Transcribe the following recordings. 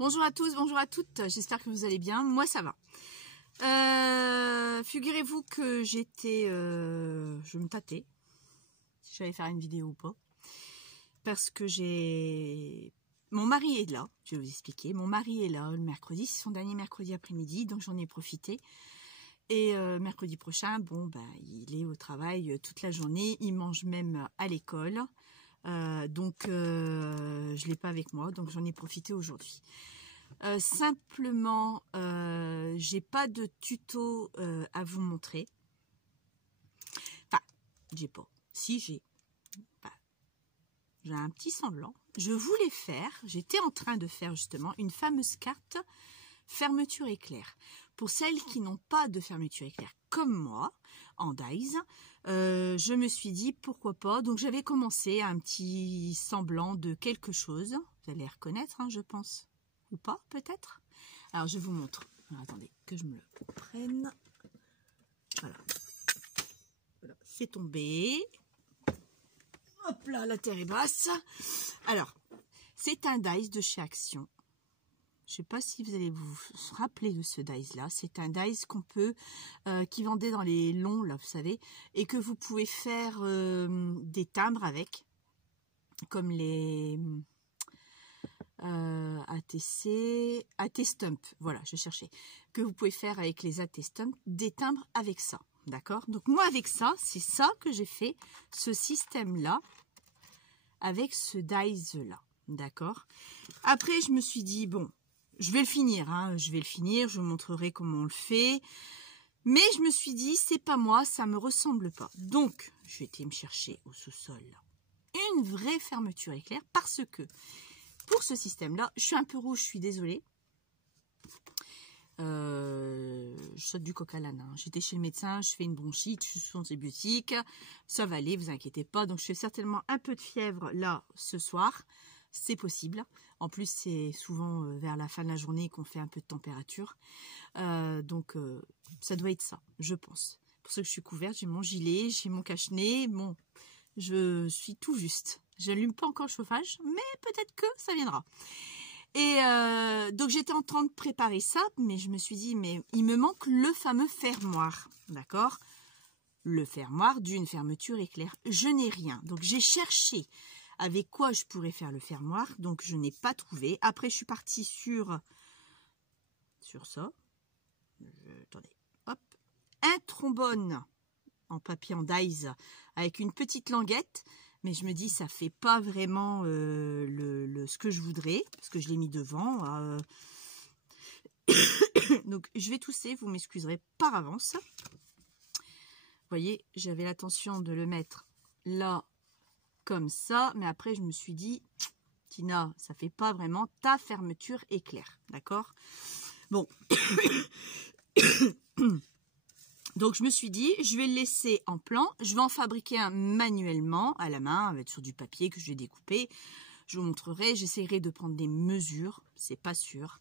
Bonjour à tous, bonjour à toutes, j'espère que vous allez bien, moi ça va. Figurez-vous que je me tâtais si j'allais faire une vidéo ou pas, parce que mon mari est là, je vais vous expliquer, mon mari est là le mercredi, c'est son dernier mercredi après-midi, donc j'en ai profité. Et mercredi prochain, il est au travail toute la journée, il mange même à l'école. Je l'ai pas avec moi, donc j'en ai profité aujourd'hui. Simplement, j'ai pas de tuto à vous montrer. Enfin, j'ai pas. Si j'ai, j'ai un petit semblant. Je voulais faire, j'étais en train de faire justement une fameuse carte fermeture éclair. Pour celles qui n'ont pas de fermeture éclair comme moi, en dies, je me suis dit pourquoi pas. Donc j'avais commencé un petit semblant de quelque chose. Vous allez reconnaître, hein, je pense. Ou pas, peut-être. Alors je vous montre. Alors, attendez, que je me le prenne. Voilà. Voilà, c'est tombé. Hop là, la terre est basse. Alors, c'est un dies de chez Action. Je ne sais pas si vous allez vous rappeler de ce dies là. C'est un dies qu'on peut, qui vendait dans les longs là, vous savez, et que vous pouvez faire des timbres avec, comme les AT Stump. Voilà, je cherchais. Que vous pouvez faire avec les AT Stump, des timbres avec ça, d'accord. Donc moi avec ça, c'est ça que j'ai fait, ce système là, avec ce dies là, d'accord. Après je me suis dit bon. Je vais le finir, hein, je vous montrerai comment on le fait. Mais je me suis dit, c'est pas moi, ça me ressemble pas. Donc, je vais été me chercher au sous-sol une vraie fermeture éclair parce que pour ce système-là, je suis un peu rouge, je suis désolée. Je saute du coq à l'âne. Hein. J'étais chez le médecin, je fais une bronchite, je suis sous antibiotiques. Ça va aller, vous inquiétez pas. Donc, je fais certainement un peu de fièvre là ce soir. C'est possible. En plus, c'est souvent vers la fin de la journée qu'on fait un peu de température. Ça doit être ça, je pense. Pour ça que je suis couverte, j'ai mon gilet, j'ai mon cache-nez. Bon, je suis tout juste. Je n'allume pas encore le chauffage, mais peut-être que ça viendra. Et donc, j'étais en train de préparer ça, mais je me suis dit, mais il me manque le fameux fermoir, d'accord ? Le fermoir d'une fermeture éclair. Je n'ai rien. Donc, j'ai cherché avec quoi je pourrais faire le fermoir, donc je n'ai pas trouvé. Après, je suis partie sur ça. Attendez, hop, un trombone en papier en dies avec une petite languette, mais je me dis ça fait pas vraiment ce que je voudrais parce que je l'ai mis devant. Donc je vais tousser, vous m'excuserez par avance. Vous voyez, j'avais l'intention de le mettre là. Comme ça, mais après je me suis dit, Tina, ça fait pas vraiment ta fermeture éclair, d'accord? Bon, donc je me suis dit, je vais le laisser en plan, je vais en fabriquer un manuellement à la main, avec sur du papier que je vais découper. Je vous montrerai, j'essaierai de prendre des mesures, c'est pas sûr.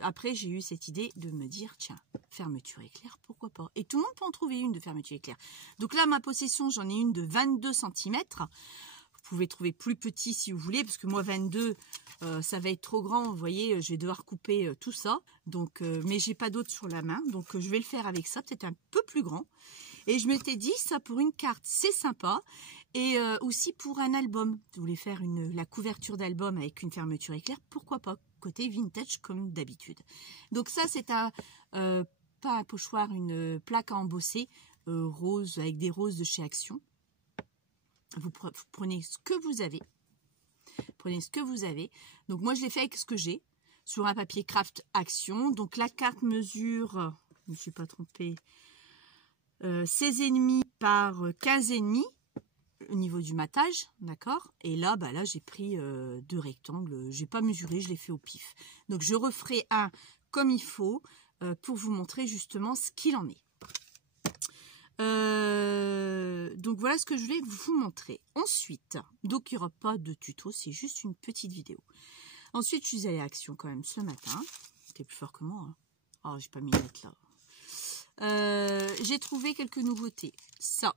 Après j'ai eu cette idée de me dire tiens, fermeture éclair, pourquoi pas, et tout le monde peut en trouver une de fermeture éclair. Donc là ma possession, j'en ai une de 22 cm. Vous pouvez trouver plus petit si vous voulez, parce que moi 22 ça va être trop grand, vous voyez, je vais devoir couper tout ça, donc mais j'ai pas d'autre sur la main, donc je vais le faire avec ça, peut-être un peu plus grand. Et je m'étais dit, ça pour une carte, c'est sympa. Et aussi pour un album. Vous voulez faire la couverture d'album avec une fermeture éclair, pourquoi pas? Côté vintage comme d'habitude. Donc ça, c'est pas un pochoir, une plaque à embosser rose, avec des roses de chez Action. Vous prenez ce que vous avez. Prenez ce que vous avez. Donc moi, je l'ai fait avec ce que j'ai. Sur un papier craft Action. Donc la carte mesure, je ne me suis pas trompée, 16,5 par 15,5 au niveau du matage, d'accord. Et là, là j'ai pris deux rectangles, j'ai pas mesuré, je l'ai fait au pif. Donc je referai un comme il faut pour vous montrer justement ce qu'il en est. Donc voilà ce que je voulais vous montrer. Ensuite, donc il n'y aura pas de tuto, c'est juste une petite vidéo. Ensuite, je suis allée à Action quand même ce matin. C'était plus fort que moi. Hein. Oh, j'ai pas mis net là. J'ai trouvé quelques nouveautés. Ça,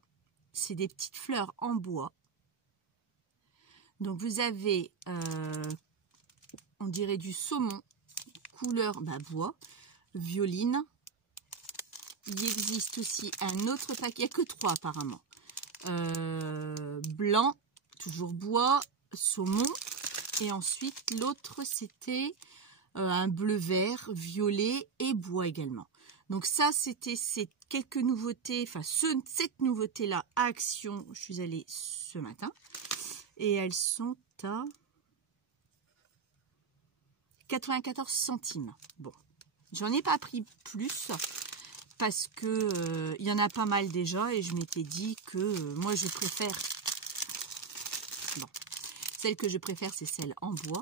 c'est des petites fleurs en bois. Donc vous avez on dirait du saumon, couleur bois, violine. Il existe aussi un autre paquet, il n'y a que 3 apparemment. Blanc, toujours bois, saumon. Et ensuite, l'autre, c'était un bleu-vert, violet et bois également. Donc ça, c'était ces quelques nouveautés, enfin cette nouveauté-là à Action. Je suis allée ce matin. Et elles sont à 94 centimes. Bon, j'en ai pas pris plus parce que il y en a pas mal déjà et je m'étais dit que moi je préfère. Bon, celle que je préfère c'est celle en bois,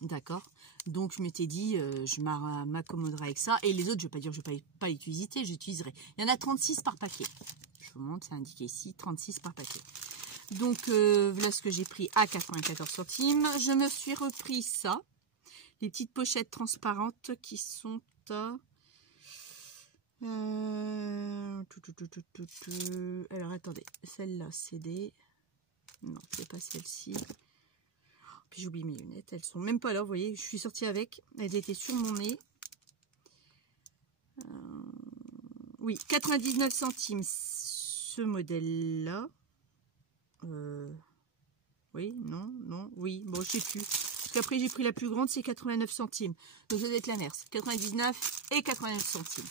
d'accord. Donc je m'étais dit je m'accommoderai avec ça et les autres je vais pas dire que je vais pas utiliser, j'utiliserai. Il y en a 36 par paquet. Je vous montre, c'est indiqué ici 36 par paquet. Donc voilà ce que j'ai pris à 94 centimes. Je me suis repris ça. Les petites pochettes transparentes qui sont à... Alors attendez, celle-là c'est des... Non, c'est pas celle-ci. Puis j'oublie mes lunettes, elles sont même pas là, vous voyez, je suis sortie avec. Elles étaient sur mon nez. Oui, 99 centimes ce modèle-là. Oui, non, oui, bon, je sais plus. Parce qu'après, j'ai pris la plus grande, c'est 89 centimes. Donc, ça doit être la mère. 99 et 89 centimes.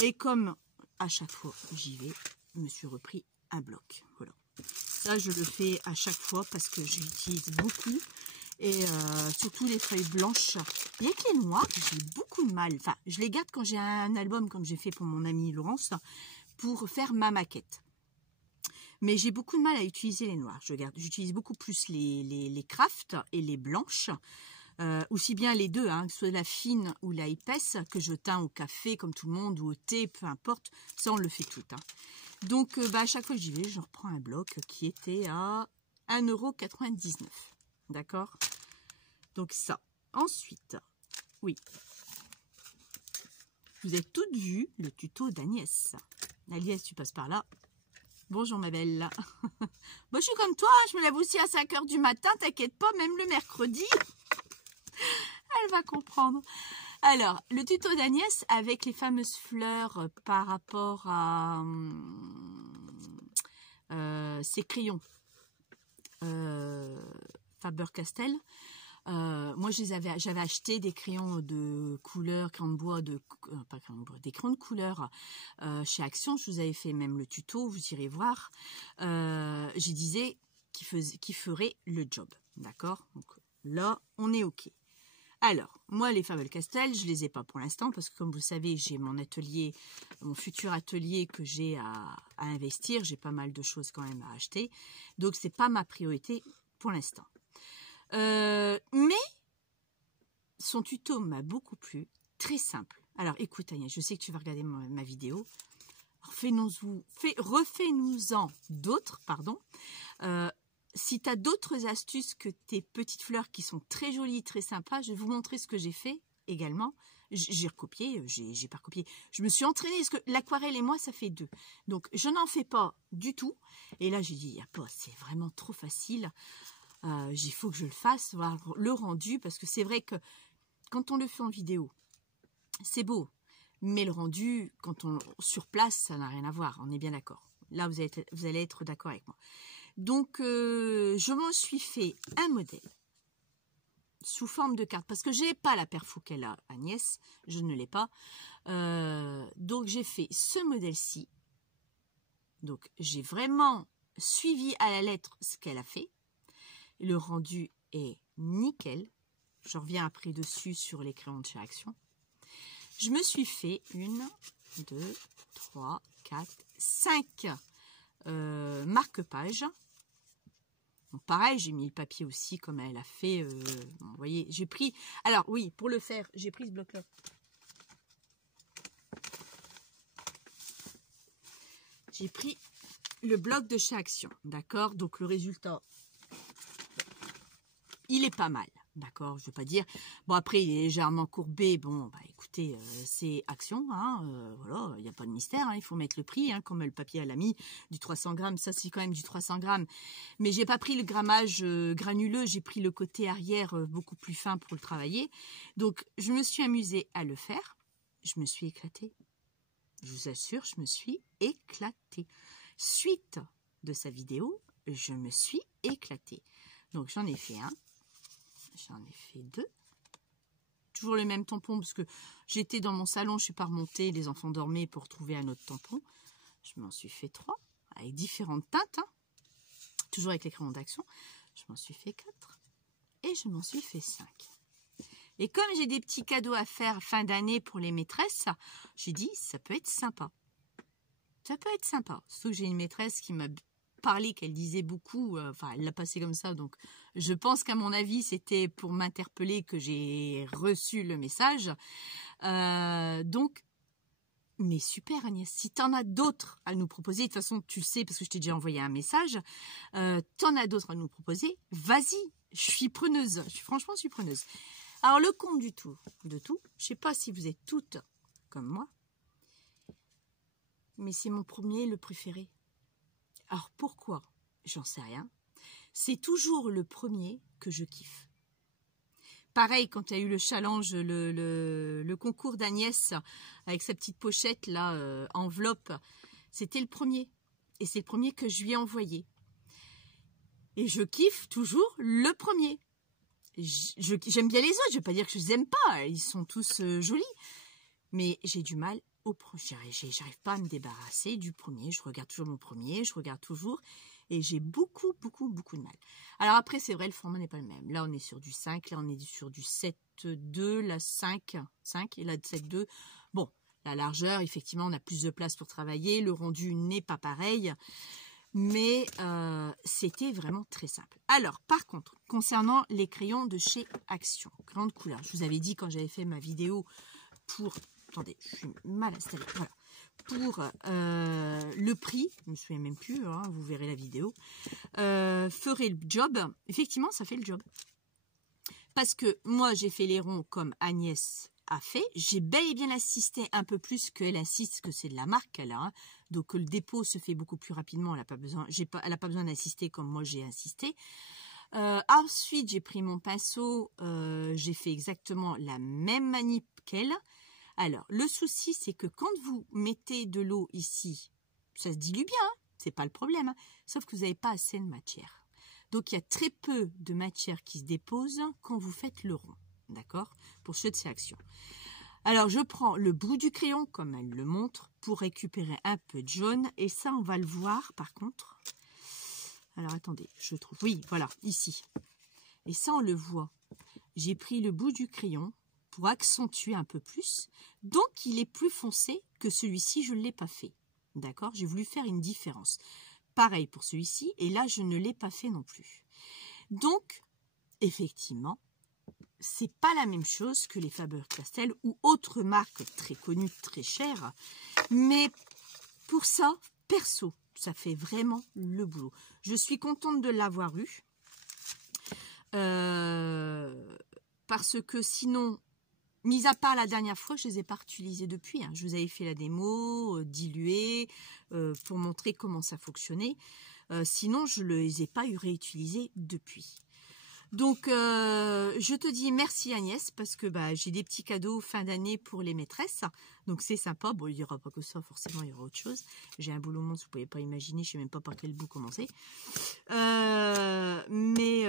Et comme à chaque fois j'y vais, je me suis repris un bloc. Voilà. Ça, je le fais à chaque fois parce que j'utilise beaucoup. Et surtout les feuilles blanches. Il y a que les noires, j'ai beaucoup de mal. Enfin, je les garde quand j'ai un album, comme j'ai fait pour mon amie Laurence, pour faire ma maquette. Mais j'ai beaucoup de mal à utiliser les noirs. J'utilise beaucoup plus les crafts et les blanches. Aussi bien les deux, hein, que ce soit la fine ou la épaisse, que je teins au café comme tout le monde, ou au thé, peu importe. Ça, on le fait tout. Hein. Donc, à chaque fois que j'y vais, je reprends un bloc qui était à 1,99 €. D'accord? Donc ça. Ensuite, oui. Vous avez toutes vu le tuto d'Agnès. Agnès, tu passes par là. Bonjour ma belle. Bon, je suis comme toi, je me lève aussi à 5 h du matin, t'inquiète pas, même le mercredi. Elle va comprendre. Alors, le tuto d'Agnès avec les fameuses fleurs par rapport à ces crayons Faber-Castell. Moi, j'avais acheté des crayons de couleur, crayons de bois, pas crayons de bois, des crayons de couleur chez Action. Je vous avais fait même le tuto, vous irez voir. Je disais qu'ils feraient le job, d'accord. Donc là, on est ok. Alors, moi, les Faber-Castell, je les ai pas pour l'instant parce que, comme vous savez, j'ai mon atelier, mon futur atelier que j'ai à investir. J'ai pas mal de choses quand même à acheter, donc c'est pas ma priorité pour l'instant. Mais son tuto m'a beaucoup plu, très simple. Alors écoute Agnès, je sais que tu vas regarder ma vidéo. Refais-nous-en d'autres, pardon. Si tu as d'autres astuces que tes petites fleurs qui sont très jolies, très sympas, je vais vous montrer ce que j'ai fait également. J'ai recopié, j'ai pas recopié. Je me suis entraînée parce que l'aquarelle et moi, ça fait 2. Donc je n'en fais pas du tout. Et là j'ai dit, c'est vraiment trop facile. Il faut que je le fasse, voir le rendu, parce que c'est vrai que quand on le fait en vidéo, c'est beau, mais le rendu, quand on sur place, ça n'a rien à voir, on est bien d'accord. Là, vous allez être d'accord avec moi. Donc, je m'en suis fait un modèle sous forme de carte, parce que je n'ai pas la perfo qu'elle a, Agnès, je ne l'ai pas. Donc, j'ai fait ce modèle-ci. Donc, j'ai vraiment suivi à la lettre ce qu'elle a fait. Le rendu est nickel. Je reviens après dessus sur les crayons de chez Action. Je me suis fait 1, 2, 3, 4, 5 marque-pages. Pareil, j'ai mis le papier aussi comme elle a fait. Vous voyez, j'ai pris... Alors oui, pour le faire, j'ai pris ce bloc-là. J'ai pris le bloc de chez Action. D'accord? Donc le résultat... il est pas mal. D'accord, je ne veux pas dire. Bon, après, il est légèrement courbé. Bon, bah écoutez, c'est Action, hein, voilà, il n'y a pas de mystère, hein, il faut mettre le prix, hein, comme le papier à l'ami, du 300 grammes, ça c'est quand même du 300 grammes. Mais j'ai pas pris le grammage granuleux, j'ai pris le côté arrière beaucoup plus fin pour le travailler. Donc, je me suis amusée à le faire. Je me suis éclatée. Je vous assure, je me suis éclatée. Suite de sa vidéo, je me suis éclatée. Donc, j'en ai fait un. J'en ai fait 2. Toujours le même tampon parce que j'étais dans mon salon, je ne suis pas remontée, les enfants dormaient pour trouver un autre tampon. Je m'en suis fait 3 avec différentes teintes, hein. Toujours avec les crayons d'Action. Je m'en suis fait 4 et je m'en suis fait 5. Et comme j'ai des petits cadeaux à faire fin d'année pour les maîtresses, j'ai dit ça peut être sympa. Ça peut être sympa. Surtout que j'ai une maîtresse qui m'a parlé, qu'elle disait beaucoup, enfin elle l'a passé comme ça, donc je pense qu'à mon avis c'était pour m'interpeller que j'ai reçu le message. Donc, mais super Agnès, si tu en as d'autres à nous proposer, de toute façon tu sais parce que je t'ai déjà envoyé un message, tu en as d'autres à nous proposer, vas-y, je suis preneuse, franchement je suis preneuse. Alors le compte du tout, je sais pas si vous êtes toutes comme moi, mais c'est mon premier, le préféré. Alors pourquoi? J'en sais rien. C'est toujours le premier que je kiffe. Pareil, quand il y a eu le challenge, le concours d'Agnès, avec sa petite pochette, là, enveloppe, c'était le premier. Et c'est le premier que je lui ai envoyé. Et je kiffe toujours le premier. J'aime bien les autres, je ne vais pas dire que je les aime pas, ils sont tous jolis. Mais j'ai du mal au premier. J'arrive pas à me débarrasser du premier. Je regarde toujours mon premier, je regarde toujours. Et j'ai beaucoup de mal. Alors après, c'est vrai, le format n'est pas le même. Là, on est sur du 5, là, on est sur du 7,2, là, 5 et là, 7,2. Bon, la largeur, effectivement, on a plus de place pour travailler. Le rendu n'est pas pareil. Mais c'était vraiment très simple. Alors, par contre, concernant les crayons de chez Action, grande couleur, je vous avais dit quand j'avais fait ma vidéo pour... Attendez, je suis mal installée. Voilà. Pour le prix, je ne me souviens même plus, hein, vous verrez la vidéo, ferait le job. Effectivement, ça fait le job. Parce que moi, j'ai fait les ronds comme Agnès a fait. J'ai bel et bien assisté un peu plus qu'elle insiste que c'est de la marque, elle a. Hein. Donc, le dépôt se fait beaucoup plus rapidement. Elle n'a pas besoin d'insister comme moi, j'ai insisté. Ensuite, j'ai pris mon pinceau. J'ai fait exactement la même manip qu'elle. Alors, le souci, c'est que quand vous mettez de l'eau ici, ça se dilue bien, hein, c'est pas le problème, hein, sauf que vous n'avez pas assez de matière. Donc, il y a très peu de matière qui se dépose quand vous faites le rond, d'accord, pour ceux de ces actions. Alors, je prends le bout du crayon, comme elle le montre, pour récupérer un peu de jaune, et ça, on va le voir, par contre. Alors, attendez, je trouve, oui, voilà, ici. Et ça, on le voit. J'ai pris le bout du crayon, pour accentuer un peu plus. Donc, il est plus foncé que celui-ci, je ne l'ai pas fait. D'accord? J'ai voulu faire une différence. Pareil pour celui-ci, et là, je ne l'ai pas fait non plus. Donc, effectivement, c'est pas la même chose que les Faber-Castell ou autres marques très connues, très chères. Mais pour ça, perso, ça fait vraiment le boulot. Je suis contente de l'avoir eu. Parce que sinon... Mis à part la dernière fois, je ne les ai pas utilisés depuis. Hein. Je vous avais fait la démo, diluée, pour montrer comment ça fonctionnait. Sinon, je ne les ai pas réutilisés depuis. Donc, je te dis merci Agnès, parce que bah, j'ai des petits cadeaux fin d'année pour les maîtresses. Donc, c'est sympa. Bon, il n'y aura pas que ça, forcément, il y aura autre chose. J'ai un boulot monstre, vous ne pouvez pas imaginer, je ne sais même pas par quel bout commencer. Mais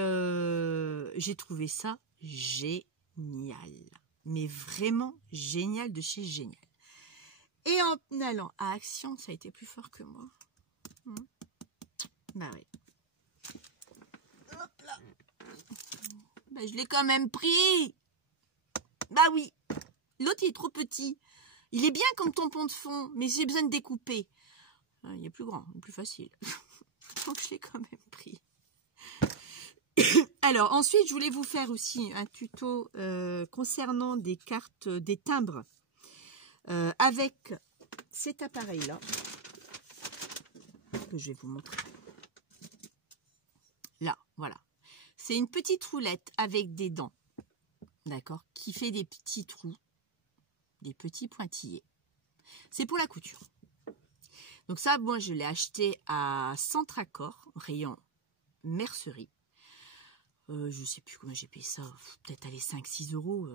j'ai trouvé ça génial. Mais vraiment génial de chez génial. Et en allant à Action, ça a été plus fort que moi. Bah oui. Hop là. Bah je l'ai quand même pris. Bah oui. L'autre il est trop petit. Il est bien comme tampon de fond, mais j'ai besoin de découper. Il est plus grand, plus facile. Donc je l'ai quand même pris. Alors, ensuite, je voulais vous faire aussi un tuto concernant des cartes, des timbres avec cet appareil-là que je vais vous montrer. Là, voilà. C'est une petite roulette avec des dents, d'accord, qui fait des petits trous, des petits pointillés. C'est pour la couture. Donc ça, moi, je l'ai acheté à Centracor, rayon mercerie. Je sais plus comment j'ai payé ça, peut-être aller 5-6 euros,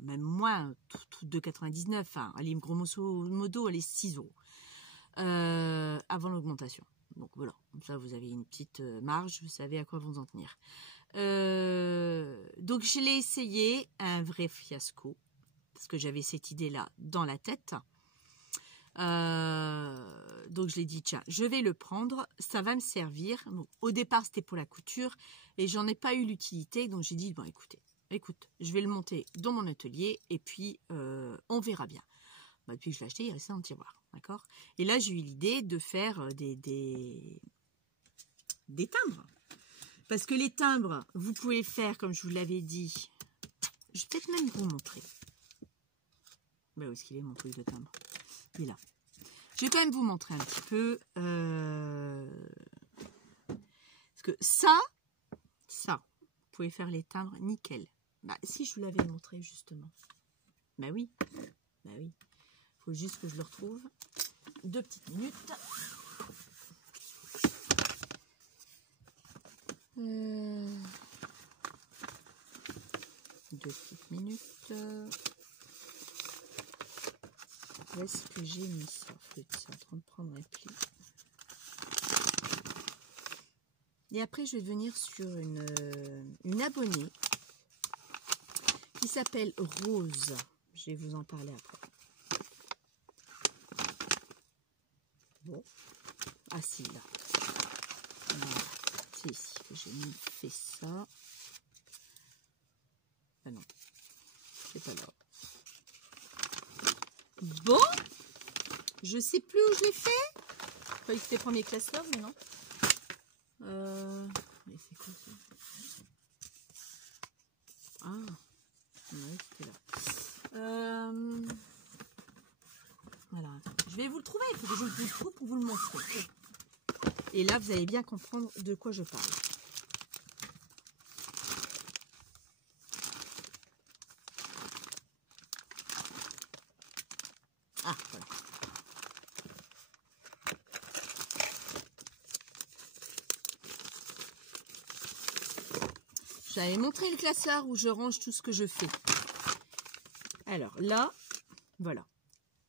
même moins, 2,99, enfin, allez, gros modo, allez, 6 euros, avant l'augmentation. Donc voilà, comme ça vous avez une petite marge, vous savez à quoi vous en tenir. Donc je l'ai essayé, un vrai fiasco, parce que j'avais cette idée-là dans la tête. Donc je l'ai dit, tiens, je vais le prendre, ça va me servir. Bon, au départ c'était pour la couture et j'en ai pas eu l'utilité, donc j'ai dit bon écoute, je vais le monter dans mon atelier et puis on verra bien. Bah, depuis que je l'ai acheté, il restait dans le tiroir, d'accord. Et là j'ai eu l'idée de faire des timbres, parce que les timbres vous pouvez faire comme je vous l'avais dit. Je vais peut-être même vous montrer. Mais où est-ce qu'il est mon truc de timbre? Il est là. Je vais quand même vous montrer un petit peu. Parce que ça, vous pouvez faire les timbres nickel. Bah, si je vous l'avais montré justement. Bah oui. Bah oui. Il faut juste que je le retrouve. 2 petites minutes. 2 petites minutes. Où est-ce que j'ai mis ça? C'est en train de prendre un pli. Et après, je vais venir sur une abonnée qui s'appelle Rose. Je vais vous en parler après. Bon. Ah si, là. Voilà. C'est ici que j'ai fait ça. Ah non. C'est pas là. Bon, je sais plus où je l'ai fait. Je croyais que c'était premier classeur, mais non. Mais c'est quoi ça? Ah, ouais, c'était là. Voilà, je vais vous le trouver. Il faut que je vous le trouve pour vous le montrer. Et là, vous allez bien comprendre de quoi je parle. Ah, voilà. J'avais montré le classeur où je range tout ce que je fais. Alors là, voilà.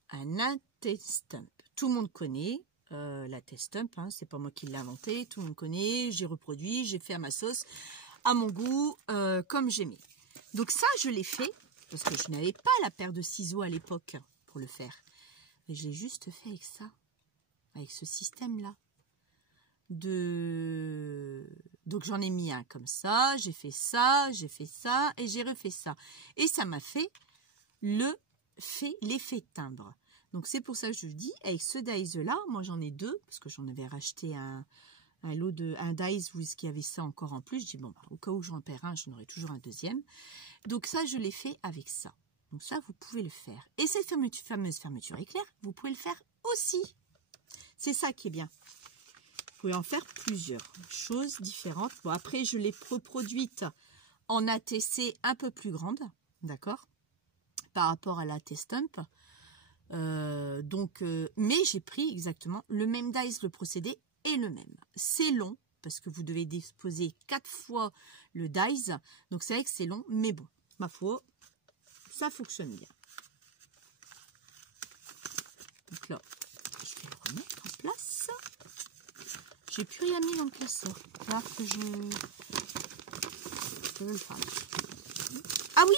Un Intestump. Tout le monde connaît la Testump. Hein, c'est pas moi qui l'ai inventé. Tout le monde connaît. J'ai reproduit. J'ai fait à ma sauce, à mon goût, comme j'aimais. Donc ça, je l'ai fait parce que je n'avais pas la paire de ciseaux à l'époque pour le faire. Mais je l'ai juste fait avec ça. Avec ce système-là. Donc j'en ai mis un comme ça, j'ai fait ça et j'ai refait ça. Et ça m'a fait l'effet timbre. Donc c'est pour ça que je vous dis, avec ce dies là, moi j'en ai 2, parce que j'en avais racheté un dies où il y avait ça encore en plus. Je dis bon, bah, au cas où j'en perds un, j'en aurai toujours un deuxième. Donc ça, je l'ai fait avec ça. Donc ça, vous pouvez le faire. Et cette fameuse fermeture éclair, vous pouvez le faire aussi. C'est ça qui est bien. Vous pouvez en faire plusieurs choses différentes. Bon, après, je l'ai reproduite en ATC un peu plus grande, d'accord, par rapport à la Testump. Mais j'ai pris exactement le même dies, le procédé est le même. C'est long, parce que vous devez disposer 4 fois le dies, donc c'est vrai que c'est long, mais bon, ma foi, ça fonctionne bien. Donc là, je vais le remettre en place. J'ai plus rien mis dans le classeur. Là que je vais le faire. Ah oui,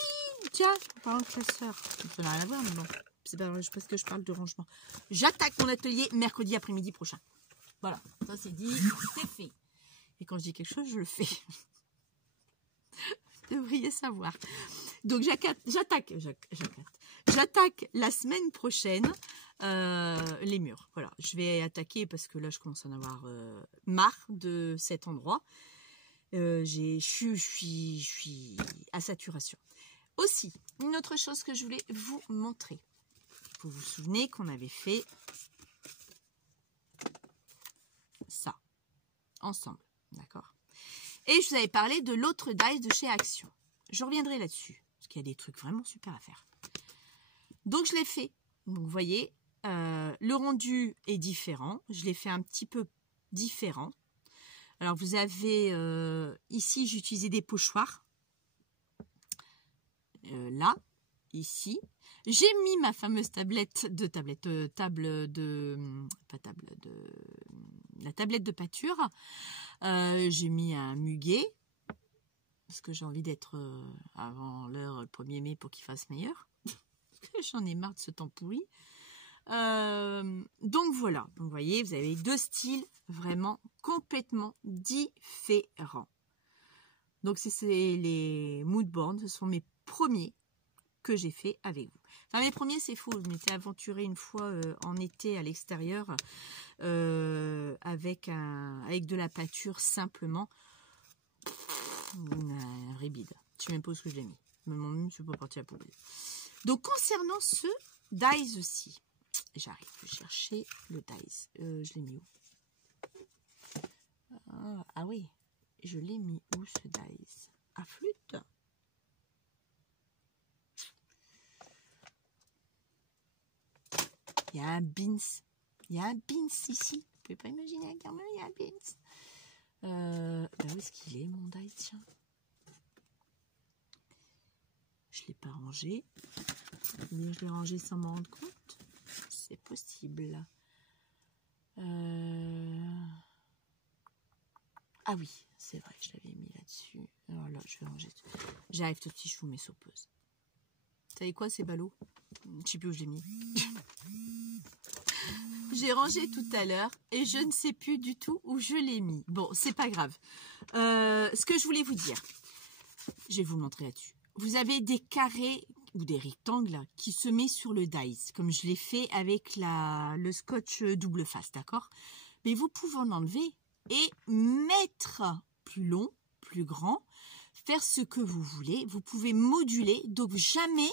tiens, en parlant de classeur, ça n'a rien à voir, mais bon, c'est pas vrai, parce que je parle de rangement. J'attaque mon atelier mercredi après-midi prochain. Voilà, ça c'est dit, c'est fait. Et quand je dis quelque chose, je le fais. Vous devriez savoir. Donc j'attaque la semaine prochaine les murs. Voilà, je vais attaquer parce que là je commence à en avoir marre de cet endroit. Je suis à saturation. Aussi, une autre chose que je voulais vous montrer. Vous vous souvenez qu'on avait fait ça ensemble, d'accord? Et je vous avais parlé de l'autre dies de chez Action. Je reviendrai là-dessus, parce qu'il y a des trucs vraiment super à faire. Donc, je l'ai fait. Donc, vous voyez, le rendu est différent. Je l'ai fait un petit peu différent. Alors, vous avez, ici, j'ai utilisé des pochoirs. Là, ici. J'ai mis ma fameuse la tablette de pâture. J'ai mis un muguet, parce que j'ai envie d'être avant l'heure, le 1er mai, pour qu'il fasse meilleur. J'en ai marre de ce temps pourri. Donc voilà, donc, vous voyez, vous avez deux styles vraiment complètement différents. Donc c'est les mood boards, ce sont mes premiers que j'ai fait avec vous. Enfin, mes premiers, c'est faux. Je m'étais aventurée une fois en été à l'extérieur avec de la pâture simplement. Ribide. Je sais même pas où je l'ai mis. Même, je ne peux pas partir à la poubelle. Donc, concernant ce dies-ci, j'arrive à chercher le dies. Je l'ai mis où? Ah oui, je l'ai mis où ce dies? À flûte? Il y a un beans. Il y a un beans ici. Vous ne pouvez pas imaginer quand même, il y a un beans. Bah où est-ce qu'il est, mon die? Tiens. Je ne l'ai pas rangé. Mais je l'ai rangé sans m'en rendre compte. C'est possible. Ah oui, c'est vrai, je l'avais mis là-dessus. Alors là, je vais ranger. J'arrive tout de suite, je vous mets saupeuse. Vous savez quoi, c'est ballot? Je ne sais plus où je l'ai mis. J'ai rangé tout à l'heure et je ne sais plus du tout où je l'ai mis. Bon, c'est pas grave. Ce que je voulais vous dire, je vais vous le montrer là-dessus. Vous avez des carrés ou des rectangles qui se mettent sur le dies, comme je l'ai fait avec le scotch double face, d'accord? Mais vous pouvez en enlever et mettre plus long, plus grand, faire ce que vous voulez. Vous pouvez moduler, donc jamais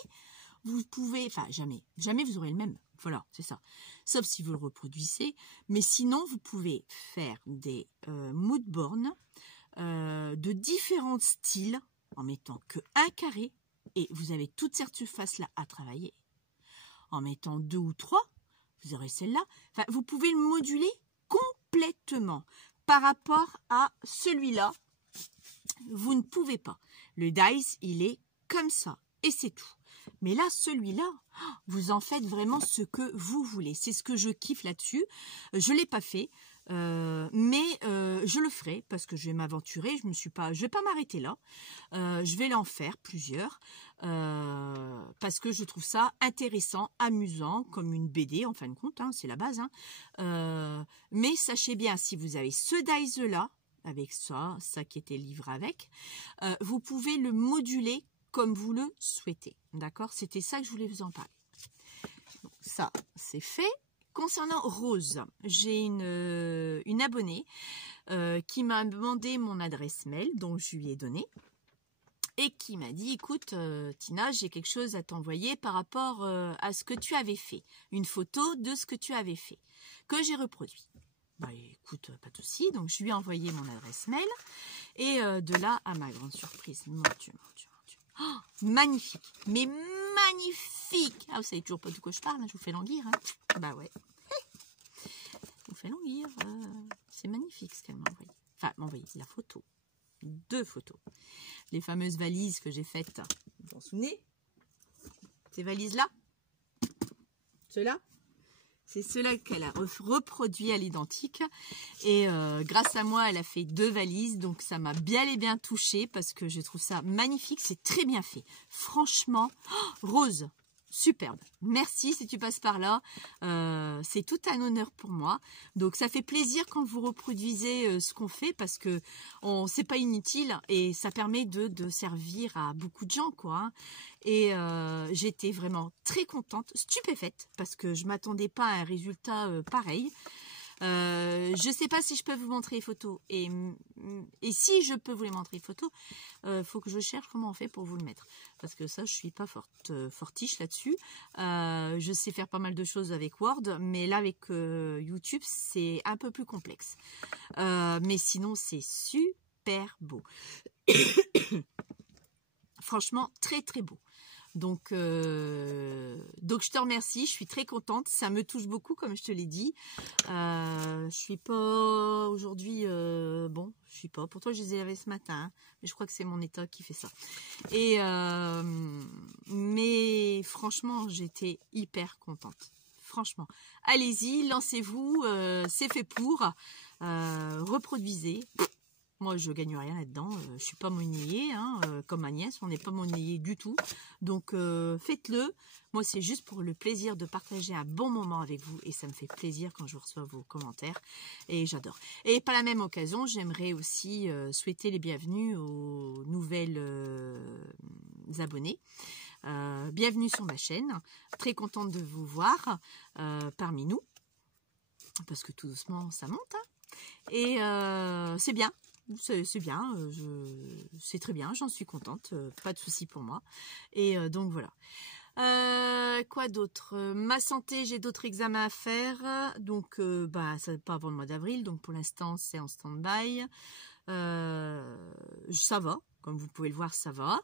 vous pouvez, enfin jamais vous aurez le même. Voilà, c'est ça. Sauf si vous le reproduisez. Mais sinon, vous pouvez faire des mood boards de différents styles en mettant que un carré. Et vous avez toute cette surface-là à travailler. En mettant 2 ou 3, vous aurez celle-là. Enfin, vous pouvez le moduler complètement. Par rapport à celui-là, vous ne pouvez pas. Le dies, il est comme ça. Et c'est tout. Mais là, celui-là, vous en faites vraiment ce que vous voulez. C'est ce que je kiffe là-dessus. Je ne l'ai pas fait, mais je le ferai parce que je vais m'aventurer. Je vais pas m'arrêter là. Je vais l'en faire plusieurs parce que je trouve ça intéressant, amusant, comme une BD en fin de compte. Hein, c'est la base. Hein. Mais sachez bien, si vous avez ce dies-là, avec ça qui était livré avec, vous pouvez le moduler comme vous le souhaitez. D'accord? C'était ça que je voulais vous en parler. Donc, ça, c'est fait. Concernant Rose, j'ai une abonnée qui m'a demandé mon adresse mail, donc je lui ai donné, et qui m'a dit, écoute, Tina, j'ai quelque chose à t'envoyer par rapport à ce que tu avais fait. Une photo de ce que tu avais fait, que j'ai reproduit. Bah écoute, pas de souci. Donc je lui ai envoyé mon adresse mail, et de là, à ma grande surprise, mon Dieu. Oh, magnifique, mais magnifique. Ah, vous savez toujours pas de quoi je parle, hein, je vous fais languir. Hein. Bah ouais. Je vous fais languir. C'est magnifique ce qu'elle m'a envoyé. Enfin, m'a envoyé la photo. 2 photos. Les fameuses valises que j'ai faites. Vous vous en souvenez? Ces valises-là? Ceux-là? C'est ceux-là qu'elle a reproduit à l'identique. Et grâce à moi, elle a fait 2 valises. Donc, ça m'a bien et bien touchée parce que je trouve ça magnifique. C'est très bien fait. Franchement, Rose, superbe. Merci si tu passes par là. C'est tout un honneur pour moi. Donc, ça fait plaisir quand vous reproduisez ce qu'on fait parce que c'est pas inutile et ça permet de servir à beaucoup de gens, quoi. Hein. Et j'étais vraiment très contente, stupéfaite, parce que je ne m'attendais pas à un résultat pareil. Je ne sais pas si je peux vous montrer les photos. Et si je peux vous les montrer les photos, faut que je cherche comment on fait pour vous le mettre. Parce que ça, je ne suis pas fortiche là-dessus. Je sais faire pas mal de choses avec Word, mais là, avec YouTube, c'est un peu plus complexe. Mais sinon, c'est super. hyper beau. Franchement, très très beau. Donc je te remercie, je suis très contente, ça me touche beaucoup comme je te l'ai dit. Je suis pas aujourd'hui, bon, je suis pas. Pourtant je les ai lavés ce matin, hein, mais je crois que c'est mon état qui fait ça. Et mais franchement, j'étais hyper contente. Franchement, allez-y, lancez-vous, c'est fait pour. Reproduisez. Moi, je gagne rien là-dedans. Je suis pas monnayée, hein, comme ma nièce. On n'est pas monnayée du tout. Donc, faites-le. Moi, c'est juste pour le plaisir de partager un bon moment avec vous. Et ça me fait plaisir quand je reçois vos commentaires. Et j'adore. Et par la même occasion, j'aimerais aussi souhaiter les bienvenus aux nouvelles abonnés. Bienvenue sur ma chaîne. Très contente de vous voir parmi nous. Parce que tout doucement, ça monte. Hein. Et c'est bien. C'est bien, c'est très bien, j'en suis contente, pas de souci pour moi. Et donc voilà. Quoi d'autre? Ma santé, j'ai d'autres examens à faire, donc ça va pas avant le mois d'avril, donc pour l'instant c'est en stand-by. Ça va, comme vous pouvez le voir, ça va,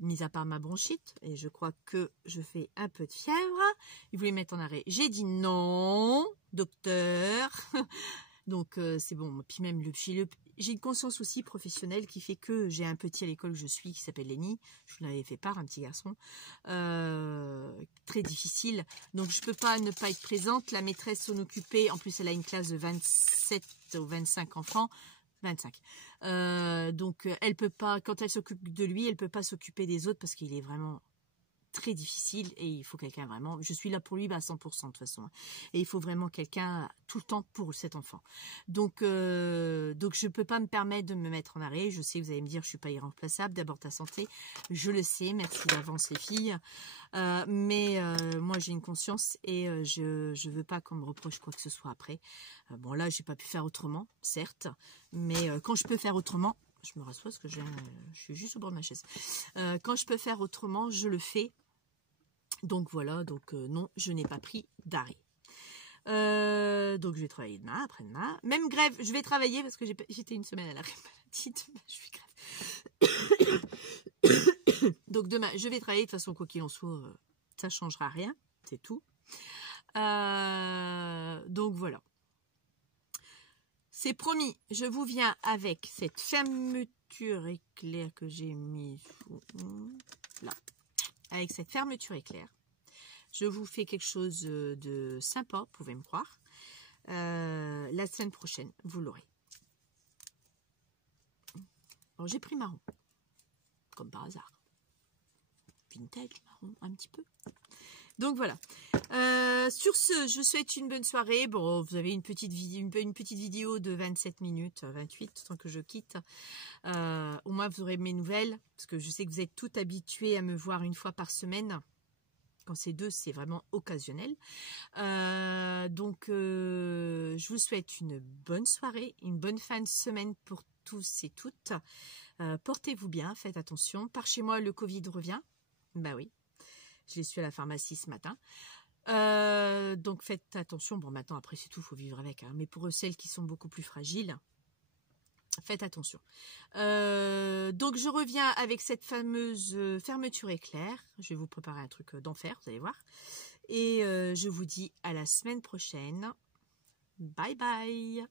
mis à part ma bronchite, et je crois que je fais un peu de fièvre. Ils voulaient mettre en arrêt. J'ai dit non, docteur. Donc c'est bon. Puis même j'ai une conscience aussi professionnelle qui fait que j'ai un petit à l'école où je suis qui s'appelle Lenny. Je vous l'avais fait part, un petit garçon. Très difficile. Donc je peux pas ne pas être présente. La maîtresse s'en occupait. En plus elle a une classe de 27 ou 25 enfants. 25. Donc elle peut pas, quand elle s'occupe de lui, elle peut pas s'occuper des autres parce qu'il est vraiment très difficile et il faut quelqu'un vraiment, je suis là pour lui à 100% de toute façon, et il faut vraiment quelqu'un tout le temps pour cet enfant. Donc je peux pas me permettre de me mettre en arrêt. Je sais que vous allez me dire je suis pas irremplaçable, d'abord ta santé, je le sais, merci d'avance les filles, mais moi j'ai une conscience et je veux pas qu'on me reproche quoi que ce soit après. Bon là j'ai pas pu faire autrement, certes, mais quand je peux faire autrement, je me rassois parce que je suis juste au bord de ma chaise. Quand je peux faire autrement, je le fais. Donc voilà, donc non, je n'ai pas pris d'arrêt. Donc je vais travailler demain, après-demain. Même grève, je vais travailler parce que j'étais une semaine à l'arrêt maladie. Demain, je suis grève. Donc demain, je vais travailler. De toute façon, quoi qu'il en soit, ça ne changera rien. C'est tout. Donc voilà. C'est promis, je vous viens avec cette fermeture éclair que j'ai mis là. Avec cette fermeture éclair, je vous fais quelque chose de sympa, vous pouvez me croire. La semaine prochaine, vous l'aurez. Alors j'ai pris marron, comme par hasard. Vintage marron, un petit peu. Donc voilà. Sur ce, je vous souhaite une bonne soirée. Bon, vous avez une petite vidéo de 27 minutes, 28, tant que je quitte. Au moins, vous aurez mes nouvelles, parce que je sais que vous êtes toutes habitués à me voir une fois par semaine. Quand c'est deux, c'est vraiment occasionnel. Donc, je vous souhaite une bonne soirée, une bonne fin de semaine pour tous et toutes. Portez-vous bien, faites attention. Par chez moi, le Covid revient. Bah oui. Je l'ai su à la pharmacie ce matin. Donc faites attention. Bon, maintenant, après, c'est tout, il faut vivre avec. Hein. Mais pour celles qui sont beaucoup plus fragiles, faites attention. Donc, je reviens avec cette fameuse fermeture éclair. Je vais vous préparer un truc d'enfer, vous allez voir. Et je vous dis à la semaine prochaine. Bye bye.